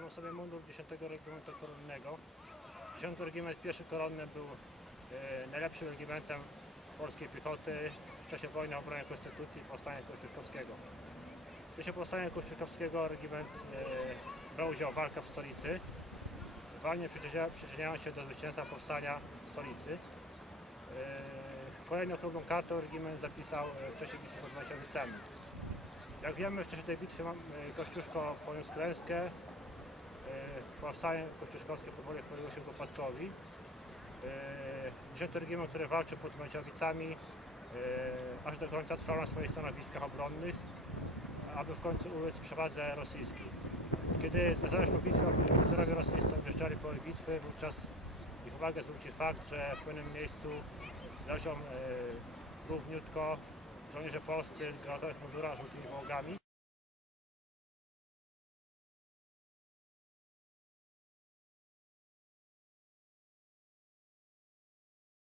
na sobie mundur 10 regimentu koronnego. 10 regiment pierwszy koronny był e, najlepszym regimentem polskiej piechoty w czasie wojny o obronę Konstytucji i powstania Kościuszkowskiego. W czasie powstania Kościuszkowskiego regiment e, brał udział w walkach w stolicy. Walnie przyczynia- przyczyniają się do zwycięstwa powstania w stolicy. E, Kolejną okrągłą kartą regiment zapisał w czasie bitwy pod Maciowicami. Jak wiemy, w czasie tej bitwy mam- Kościuszko poniósł klęskę. Powstanie kościuszkowskie powoli chwaliło się upadkowi. E, 10 regiment, który walczył pod Maciowicami, e, aż do końca trwał na swoich stanowiskach obronnych, aby w końcu ulec przewadze rosyjskiej. Kiedy zaraz po bitwie oficerowie rosyjscy odjeżdżali po bitwy, wówczas ich uwagę zwrócił fakt, że w pewnym miejscu leżą e, równiutko żołnierze polscy w granatowych mundurach żółtymi.